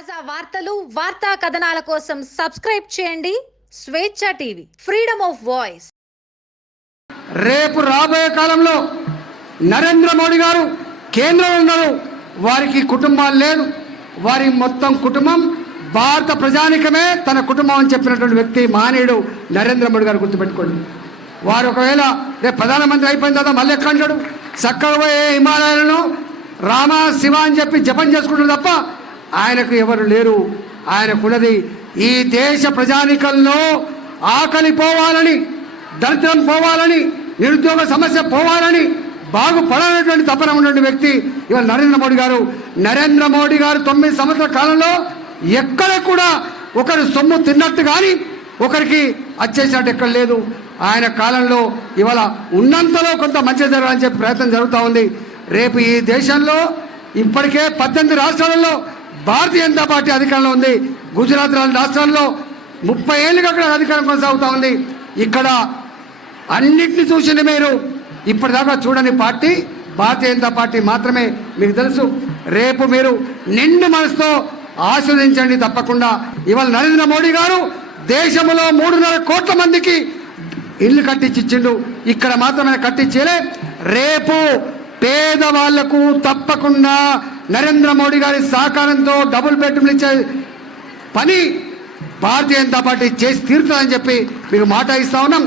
తాజా వార్తలు వార్తా కథనాల కోసం సబ్స్క్రైబ్ చేయండి. స్వేచ్ఛ టీవీ ఫ్రీడమ్ ఆఫ్ వాయిస్. రేపు రాబోయే కాలంలో నరేంద్ర మోడీ గారు కేంద్రంలో ఉన్నారు. వారికి కుటుంబాలు లేదు వారి మొత్తం కుటుంబం భారత ప్రజానికమే తన కుటుంబం అని చెప్పినటువంటి వ్యక్తి మానేయుడు నరేంద్ర మోడీ గారు గుర్తుపెట్టుకోండి. వారు ఒకవేళ రేపు ప్రధానమంత్రి అయిపోయిన తర్వాత మళ్ళీ ఎక్కడ అంటాడు చక్కగా పోయే హిమాలయాలను రామ శివ అని చెప్పి జపం చేసుకుంటాడు తప్ప ఆయనకు ఎవరు లేరు. ఆయనకున్నది ఈ దేశ ప్రజానికంలో ఆకలి పోవాలని దరిద్రం పోవాలని నిరుద్యోగ సమస్య పోవాలని బాగుపడాలనేటువంటి తపన ఉన్నటువంటి వ్యక్తి ఇవాళ నరేంద్ర మోడీ గారు. నరేంద్ర మోడీ గారు తొమ్మిది సంవత్సరాల కాలంలో ఎక్కడ కూడా ఒకరు సొమ్ము తిన్నట్టు కానీ ఒకరికి వచ్చేసినట్టు ఎక్కడ లేదు. ఆయన కాలంలో ఇవాళ ఉన్నంతలో కొంత మంచి జరగాలని చెప్పి ప్రయత్నం జరుగుతూ ఉంది. రేపు ఈ దేశంలో ఇప్పటికే పద్దెనిమిది రాష్ట్రాలలో భారతీయ జనతా పార్టీ అధికారంలో ఉంది. గుజరాత్ రాష్ట్రాల్లో ముప్పై ఏళ్ళుగా అక్కడ అధికారం కొనసాగుతూ ఉంది. ఇక్కడ అన్నింటిని చూసింది మీరు. ఇప్పటిదాకా చూడని పార్టీ భారతీయ జనతా పార్టీ మాత్రమే మీకు తెలుసు. రేపు మీరు నిండు మనసుతో ఆస్వాదించండి తప్పకుండా. ఇవాళ నరేంద్ర మోడీ గారు దేశంలో మూడున్నర కోట్ల మందికి ఇల్లు కట్టించిచ్చిండు. ఇక్కడ మాత్రమే కట్టించేలే. రేపు పేదవాళ్ళకు తప్పకుండా నరేంద్ర మోడీ గారి సహకారంతో డబుల్ బెడ్రూమ్లు ఇచ్చే పని భారతీయ జనతా పార్టీ చేసి తీరుతుందని చెప్పి మీకు మాట ఇస్తా ఉన్నాం.